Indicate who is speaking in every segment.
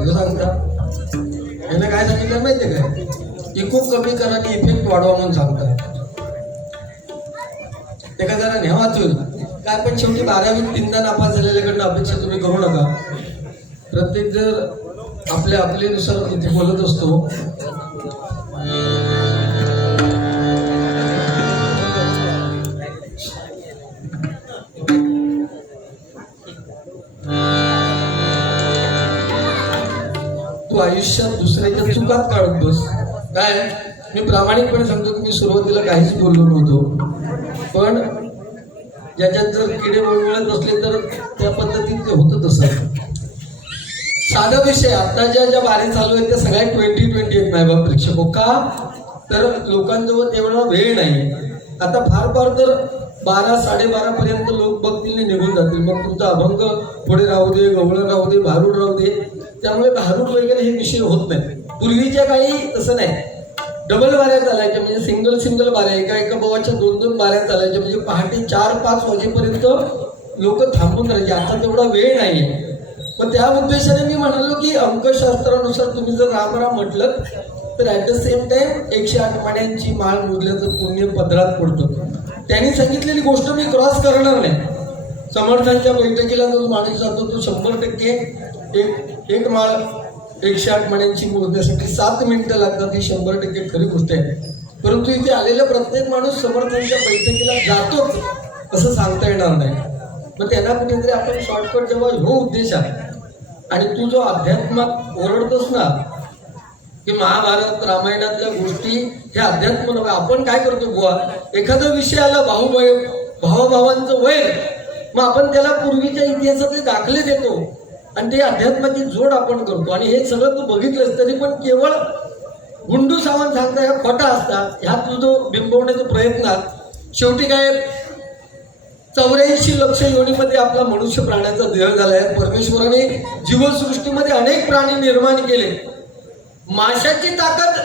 Speaker 1: हे सांगता यानं काय सांगितलं माहितीये काय इको कमी करा आणि इफेक्ट वाढवा म्हणून सांगतात ते का जरा न्या वाचून. काय पण शेवटी बारावीत तीनदा नापास झालेल्याकडनं अपेक्षा तुम्ही करू नका. प्रत्येक जर आपल्या आपल्यानुसार इथे बोलत असतो आयुष्यात दुसऱ्याच्या चुकात काढत बस. काय? मी प्रामाणिकपणे सांगतो की मी सुरुवातीला काहीच बोललो नव्हतो. पण ज्याच्यात जर किडे मिळत असले तर त्या पद्धतीत ते होतं तसं. साधा विषय आता ज्या ज्या बारी चालू आहेत त्या सगळ्या ट्वेंटी ट्वेंटी आहेत नाही प्रेक्षक. हो का? तर लोकांजवळ तेवढा वेळ नाही. आता फार फार तर बारा साडेबारा पर्यंत लोक बघतील निघून जातील. मग तुमचा अभंग पुढे राहू दे गवळण राहू दे भारूड राहू दे त्यामुळे भारूड वगैरे हे विषय होत नाही. पूर्वीच्या काळी तसं नाही. डबल बाऱ्या चालायच्या म्हणजे सिंगल सिंगल बाऱ्या एका एका भावाच्या दोन दोन बाऱ्या चालायच्या म्हणजे पहाटे चार पाच वाजेपर्यंत लोक थांबून राहायचे. आता तेवढा वेळ नाहीये. पण त्या उद्देशाने मी म्हणालो की अंकशास्त्रानुसार तुम्ही जर राम राम म्हटलं तर ॲट द सेम टाइम एकशे आठ माण्यांची माळ मोजल्याचं पुण्य पदरात पडतो. त्यांनी सांगितलेली गोष्ट मी क्रॉस करणार नाही. समर्थांच्या बैठकीला जो माणूस जातो तो शंभर टक्के एक एक माळ एकशे आठ माळ्यांची मोजण्यासाठी सात मिनिटं लागतात ही शंभर टक्के खरी गोष्ट आहे. परंतु इथे आलेला प्रत्येक माणूस समर्थांच्या बैठकीला जातोच असं सांगता येणार नाही. मग त्यांना कुठेतरी आपण शॉर्टकट जेव्हा हो उद्देश आहे आणि तू जो अध्यात्मात ओरडतोस ना की महाभारत रामायणातल्या गोष्टी हे अध्यात्म नव्हे आपण काय करतो बुवा? एखादा विषय आला भाऊभाई भावाभावांचं वैर मग आपण त्याला पूर्वीच्या इतिहासातले दाखले देतो. आणि ते अध्यात्माची जोड आपण करतो. आणि हे सगळं तू बघितलंस तरी पण केवळ गुंडू सावंत सांगता ह्या खोटा असतात ह्या तू जो बिंबवण्याचा प्रयत्न शेवटी काय चौऱ्याऐंशी लक्ष योनीमध्ये आपला मनुष्य प्राण्याचा देह झालाय परमेश्वराने जीवसृष्टीमध्ये अनेक प्राणी निर्माण केले. माशाची ताकद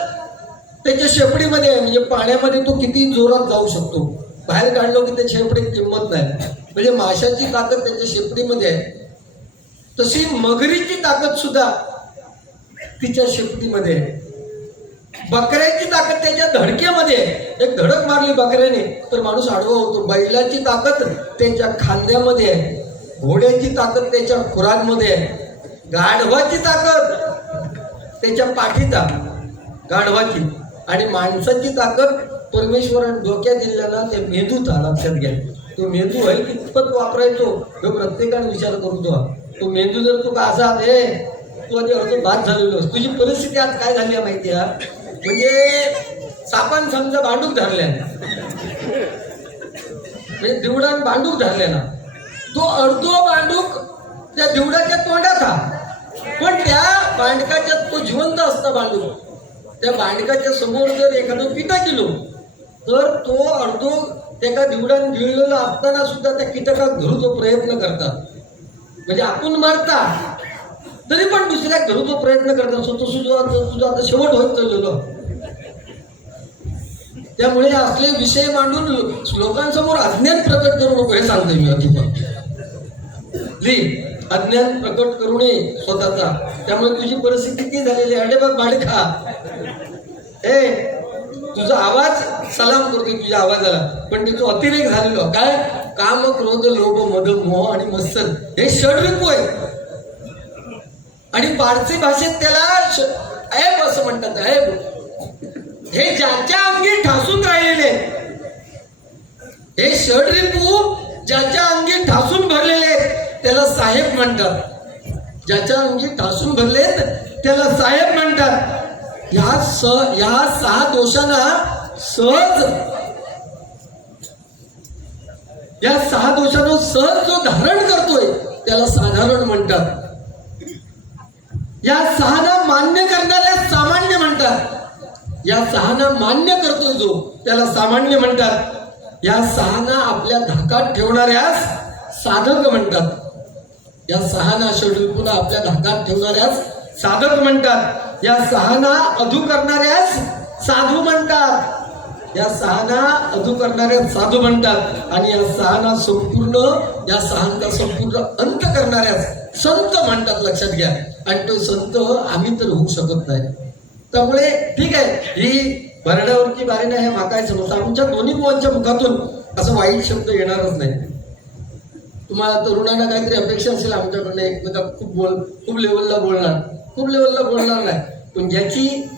Speaker 1: त्याच्या शेपडीमध्ये आहे. म्हणजे पाण्यामध्ये तो किती जोरात जाऊ शकतो. बाहेर काढलो की त्या शेपडीत किंमत नाही. म्हणजे माशाची ताकद त्याच्या शेपडीमध्ये आहे. तशी मगरीची ताकद सुद्धा तिच्या शेपटीमध्ये आहे. बकऱ्याची ताकद त्याच्या धडक्यामध्ये आहे. एक धडक मारली बकऱ्याने तर माणूस आडवा होतो. बैलाची ताकद त्याच्या खांद्यामध्ये आहे. घोड्याची ताकद त्याच्या खुरांमध्ये आहे. गाढवाची ताकद त्याच्या पाठीचा गाढवाची. आणि माणसाची ताकद परमेश्वराने डोक्यात दिलेला ते मेंदूचा लक्षात घ्या. तो मेंदू आहे कितपत वापरायचो. हे प्रत्येकाने विचार करतो. तो मेंदू जर तू का असा आहे तू आधी अर्ध बाद झालेलो तुझी परिस्थिती आज काय झाली आहे माहिती आहे? म्हणजे सापान समजा भांडूक धरल्या म्हणजे दिवडान भांडूक धरल्या ना. तो अर्धो भांडूक त्या दिवडाच्या तोंडात हा. पण त्या भांडकाच्या तो जिवंत असता भांडूक त्या भांडकाच्या समोर जर एखादं पिता गेलो तर तो अर्धो त्याका दिवडान गिळलेला असताना सुद्धा त्या किटकात धरू तो प्रयत्न करतात. म्हणजे आपण मारता तरी पण दुसऱ्या घरू तो प्रयत्न करत असतो तो सुद्धा तुझा आता शेवट होत चाललेलो. त्यामुळे असले विषय मांडून लोकांसमोर अज्ञान प्रकट करू नको हे सांगतोय मी अतिपत अज्ञान प्रकट करू नये स्वतःचा. त्यामुळे तुझी परिस्थिती किती झालेली अडे बघ भाडखा ए तुझा आवाज सलाम करतोय तुझ्या आवाजाला. पण तिचा अतिरेक झालेलो. काय? काम क्रोध लोभ मद मोह आणि मत्सर हे षडरिपू आहे आणि पारसी भाषेत त्याला श- ऐब असं म्हणतात ऐब. हे ज्याच्या अंगी ठासून राहिलेले हे षडरिपू ज्याच्या अंगी ठासून भरलेले त्याला साहेब म्हणतात. ज्याच्या अंगी ठासून भरलेत त्याला साहेब म्हणतात. ह्या स ह्या सहा दोषांना सहज या सहा दोषांना सहज जो धारण करतोय त्याला साधारण म्हणतात. या सहाना मान्य करणाऱ्या सामान्य म्हणतात. या सहाना मान्य करतोय जो त्याला सामान्य म्हणतात. या सहाना आपल्या धाकात ठेवणाऱ्यास साधक म्हणतात. या सहाना शेवटी पुन्हा आपल्या धाकात ठेवणाऱ्यास साधक म्हणतात. या सहाना अधू करणाऱ्यास साधू म्हणतात. या सहाना अधू करणाऱ्या साधू म्हणतात. आणि या सहाना संपूर्ण या सहानचा संपूर्ण अंत करणाऱ्या संत म्हणतात लक्षात घ्या. आणि तो संत आम्ही तर होऊ शकत नाही. त्यामुळे ठीक आहे ही भरण्यावरची बारी नाही हे माकाय समजतं आमच्या दोन्ही मुलांच्या मुखातून असं वाईट शब्द येणारच नाही. तुम्हाला तरुणांना काहीतरी अपेक्षा असेल आमच्याकडनं एकमेका खूप बोल खूप लेवलला बोलणार. खूप लेवलला बोलणार नाही. पण ज्याची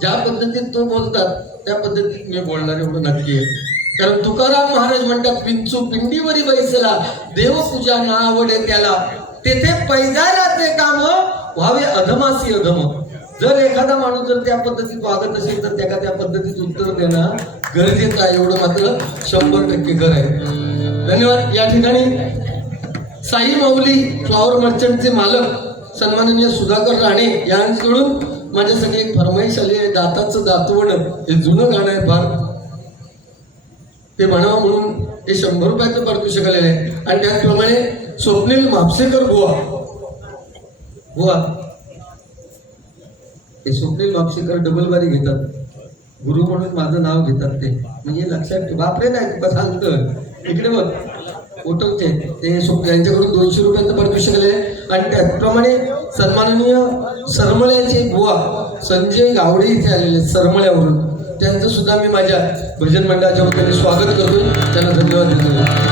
Speaker 1: ज्या पद्धतीत तो बोलतात त्या पद्धतीत मी बोलणार एवढं नक्की. आहे कारण तुकाराम महाराज म्हणतात पिंचू पिंडीवरी बैसला देवपूजा ना आवडे त्याला. तेथे पैजायला ते काम व्हावे अधमासी अधम. जर एखादा माणूस जर त्या पद्धतीत वागत असेल तर त्याला त्या पद्धतीत उत्तर देणं गरजेचं आहे. एवढं मात्र शंभर टक्के खरं आहे. धन्यवाद. या ठिकाणी साई माऊली फ्लॉवर मर्चंटचे मालक सन्माननीय सुधाकर राणे यांकडून माझ्यासाठी एक फरमाईश आली आहे दाताचं दातवण हे जुनं गाणं आहे फार. ते म्हणावं म्हणून हे शंभर रुपयाचं पारितोषिक आलेलं आहे. आणि त्याचप्रमाणे स्वप्नील म्हापसेकर गोवा. गोवा. हे स्वप्नील म्हापसेकर डबल बारी घेतात. गुरु म्हणून माझं नाव घेतात ते. म्हणजे लक्षात बापरे नाही तुका सांगतं इकडे बघ. ओटोचे ते यांच्याकडून दोनशे रुपयांचं परमिशन आलेलं आहे आणि त्याचप्रमाणे सन्माननीय सरमळ्याचे बुवा संजय गावडे इथे आलेले आहेत, सरमळ्यावरून. त्यांचं सुद्धा मी माझ्या भजन मंडळाच्या वतीने स्वागत करतो त्यांना धन्यवाद देतो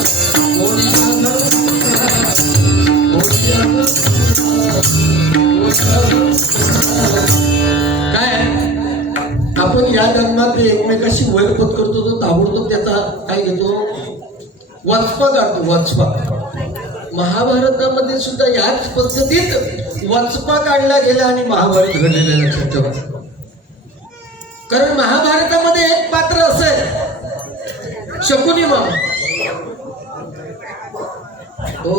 Speaker 1: आपण या जन्मात एकमेकाशी वैरपत करतो तो ताबडतोब त्याचा काय घेतो. वचपा काढतो वाचपा महाभारतामध्ये सुद्धा याच पद्धतीत वचपा काढला गेला आणि महाभारत घडलेलं लक्षात ठेवा. कारण महाभारतामध्ये एक पात्र असे शकुनी मामा. हो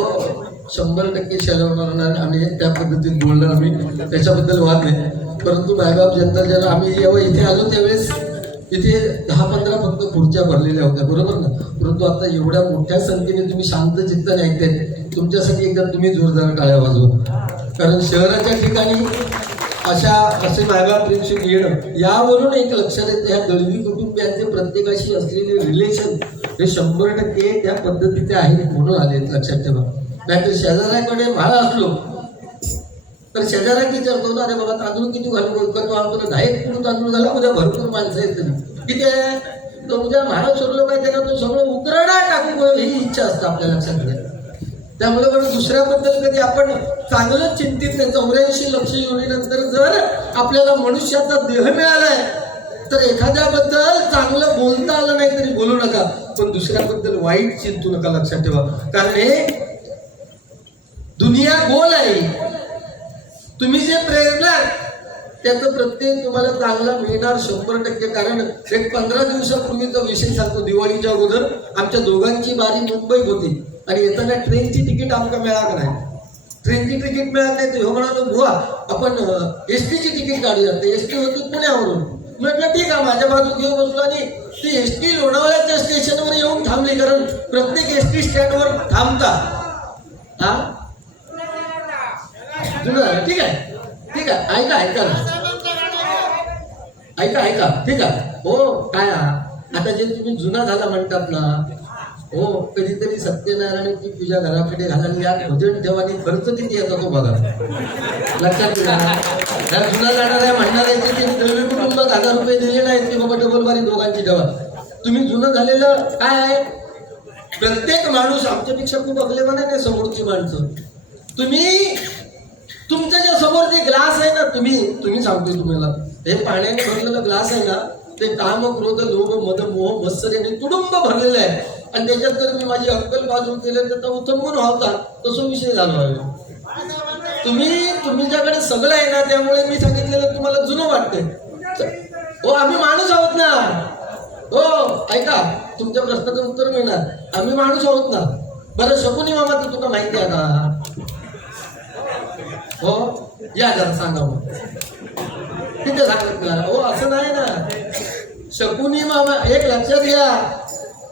Speaker 1: शंभर टक्के शरवणार आणि त्या पद्धतीत बोलणार आम्ही त्याच्याबद्दल वाद नाही. परंतु मायबाप जनता जर आम्ही जेव्हा इथे आलो त्यावेळेस इथे दहा पंधरा फक्त खुर्च्या भरलेल्या होत्या बरोबर ना? परंतु आता एवढ्या मोठ्या संख्येने तुम्ही शांत चित्ताने ऐकताय तुमच्यासाठी एकदा तुम्ही जोरदार टाळ्या वाजवा. कारण शहराच्या ठिकाणी अशा असे मायबाप प्रेक्षक येणं यावरून एक लक्षात येतं या दळवी कुटुंबियांचे प्रत्येकाशी असलेले रिलेशन हे शंभर टक्के त्या पद्धतीचे आहेत म्हणून आले लक्षात ठेवा. नाहीतर शेजाऱ्याकडे भाडा असलो तर शेजाऱ्यात विचारतो ना अरे बाबा तांदूळ किती घालू करतो? आपण दहा एक किलो तांदूळ झाला उद्या भरपूर माणसं आहेत. किती आहे. तर उद्या महाराज सोडलं पाहिजे ना तो सगळं उकरडा टाकून ही इच्छा असते आपल्या लक्षात घ्यायला त्यामुळे पण दुसऱ्याबद्दल कधी आपण चांगलं चिंतित नाही चौऱ्याऐंशी लक्ष योजनेनंतर जर आपल्याला मनुष्याचा देह मिळालाय तर एखाद्याबद्दल चांगलं बोलता आलं नाही तरी बोलू नका. पण दुसऱ्याबद्दल वाईट चिंतू नका लक्षात ठेवा. कारण हे दुनिया गोल आहे. तुम्ही जे प्रेरणार त्याचं प्रत्येक तुम्हाला चांगला मिळणार शंभर टक्के. कारण एक पंधरा दिवसापूर्वीचा विषय सांगतो दिवाळीच्या अगोदर आमच्या दोघांची बारी मुंबईत होती. आणि येताना ट्रेनची तिकीट आमका मिळालं नाही? ट्रेनची तिकीट मिळत नाही तर म्हणालो बुवा आपण एस टीची तिकीट काढूया. एस टी होती पुण्यावरून. म्हटलं ठीक आहे माझ्या बाजू घेऊन बसलो आणि ती एस टी लोणावळ्याच्या स्टेशनवर येऊन थांबली कारण प्रत्येक एस टी स्टँडवर थांबता. हा? झालं ठीक आहे? ठीक आहे ऐका ऐका ना. ऐका ऐका ठीक आहे. हो काय आता जे तुम्ही जुना झाला म्हणतात ना हो कधीतरी सत्यनारायणाची पूजा घराकडे घालायला या भजन ठेवानी खर्च किती येतो तो बघा. लक्षात घ्या जुना जाणार आहे म्हणणार आहे की कुटुंब हजार रुपये दिले नाहीत की बाबा डबल बारी दोघांची ठेवा. तुम्ही जुनं झालेलं काय आहे? प्रत्येक माणूस आमच्यापेक्षा खूप अगलेवान आहे समोरची माणसं. तुम्ही तुमच्या ज्या समोर जे ग्लास आहे ना तुम्ही तुम्ही सांगतोय तुम्हाला. हे पाण्याने भरलेलं ग्लास आहे ना ते काम क्रोध लोभ मद मोह मत्सर यांनी तुडुंब भरलेलं आहे. आणि त्याच्यात जर मी माझी अक्कल बाजू केलं तर उत्तमून व्हावता तसं विषय झाला आहे. तुम्ही तुमच्याकडे सगळं आहे ना त्यामुळे मी सांगितलेलं तुम्हाला जुनं वाटतंय. हो आम्ही माणूस आहोत ना. हो ऐका तुमच्या प्रश्नाचं उत्तर मिळणार. आम्ही माणूस आहोत ना. बरं शकुनी मामा तर तुला माहिती आहे का हो? या जरा सांगा मग. तिथे सांगितलं हो असं नाही ना. शकुनी मामा एक लक्षात घ्या.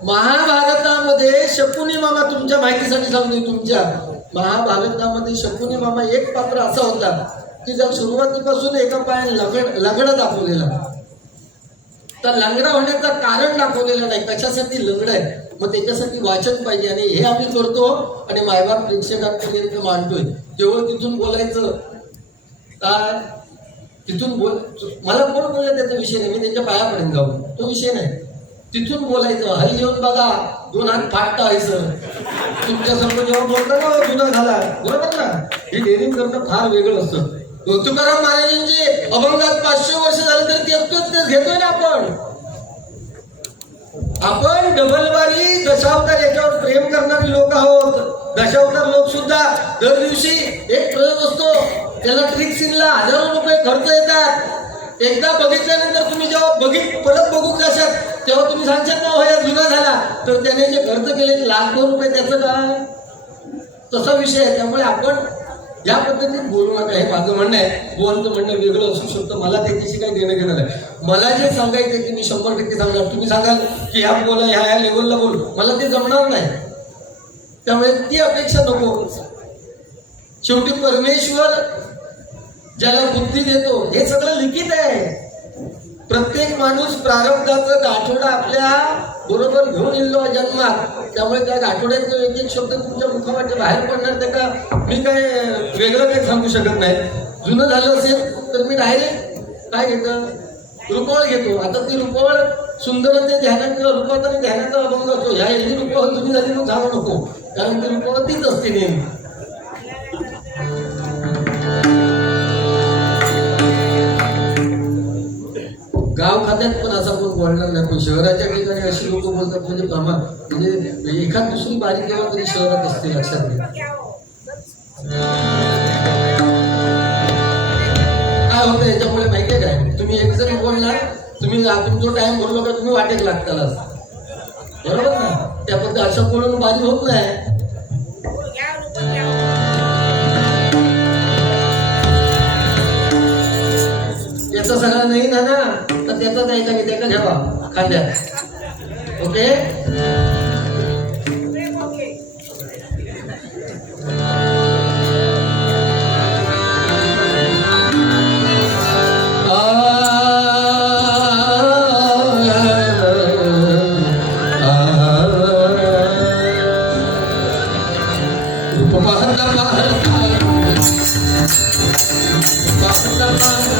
Speaker 1: महाभारतामध्ये शकुनी मामा तुमच्या माहितीसाठी सांगतो तुमच्या. महाभारतामध्ये शकुनी मामा एक पात्र असा होता. की जर सुरुवातीपासून एका पायाने लगड लगडा दाखवलेला. तर लंगडा होण्याचं कारण दाखवलेलं नाही. कशासाठी लंगड आहे? मग त्याच्यासाठी वाचन पाहिजे. आणि हे आम्ही करतो आणि मायबाप प्रेक्षकांपर्यंत मांडतोय जेव्हा तिथून बोलायचं काय? तिथून बोल मला कोण बोललं त्याचा विषय नाही. मी त्यांच्या पायापर्यंत जाऊ तो विषय नाही. तिथून बोलायचं हल्ली येऊन बघा दोन हात फाटता व्हायचं तुमच्यासमोर जेव्हा बोलता ना हो, जुना झाला. बरोबर ना? हे डेअरिंग करणं फार वेगळं असतं. तुकाराम महाराजांचे अभंगात पाचशे वर्ष झालं तर ते एकटोच घेतोय ना आपण. आपण डबलवारी दशावतार याच्यावर प्रेम करणारे लोक आहोत. दशावतार लोक सुद्धा दर दिवशी एक प्रयोग असतो. त्याला ट्रिक सीनला हजारो रुपये खर्च येतात. एकदा बघितल्यानंतर तुम्ही जेव्हा बघित परत बघू कशात तेव्हा तुम्ही सांगशात ना हो या जुना झाला. तर त्याने जे खर्च केले लाख दोन रुपये त्याचं काय? तसा विषय आहे. त्यामुळे आपण या पद्धतीत बोलू नका हे माझं म्हणणं आहे बोलचं म्हणणं वेगळं असू शकतं. मला त्याच्याशी काही देणं घेणं नाही. मला जे सांगायचं की मी शंभर टक्के सांगणार. तुम्ही सांगाल की ह्या बोला ह्या ह्या लेवलला बोल. मला ते जमणार नाही. त्यामुळे ती अपेक्षा नको. शेवटी परमेश्वर ज्याला बुद्धी देतो हे सगळं लिखित आहे. प्रत्येक माणूस प्रारब्धाचं गाठोडा आपल्या बरोबर घेऊन येलो जन्मात. त्यामुळे त्या आठवड्यातले एक एक शब्द तुमच्या मुखामध्ये बाहेर पडणार ते का मी काय वेगळं काही सांगू शकत नाही. जुनं झालं असेल तर मी डायरेक्ट काय घेतं? रुपवळ घेतो. आता ती रुपवळ सुंदर ते ध्यानात किंवा रुपवत आणि ध्यानाचा अभंग असतो. ह्या एवढी रुपवळ जुनी झाली मग झालं नको. कारण ती रुपवळ तीच असते नेहमी गाव पण असा कोण बोलणार नाही. पण शहराच्या ठिकाणी अशी लोक बोलतात म्हणजे प्रमाण म्हणजे एखाद दुसरी बारीक जेव्हा तरी शहरात असते लक्षात घ्या. काय होतं याच्यामुळे माहितीये काय? तुम्ही एक जरी बोलणार तुम्ही तुमचा टाइम बोललो का तुम्ही वाटेक लागताल बरोबर ना? त्या अशा बोलून बारी होत नाही. याचा सगळा नाही ना तर त्याचाच ऐका मी घ्यावा. खांद्यात. ओके?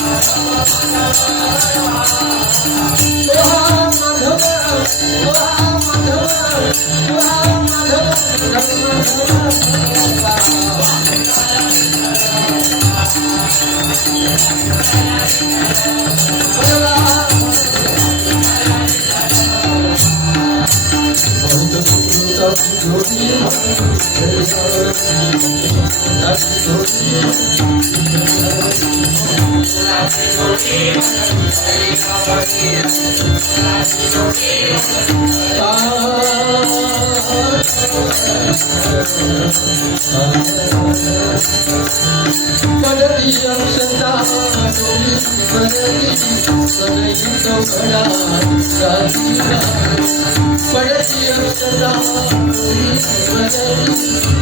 Speaker 1: डोली परती सनई चौकडा राधिका पडती अक्षता डोली परती सनई चौकडा राधिका राम जानकी राम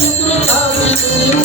Speaker 1: सुकृतावी तुम्ही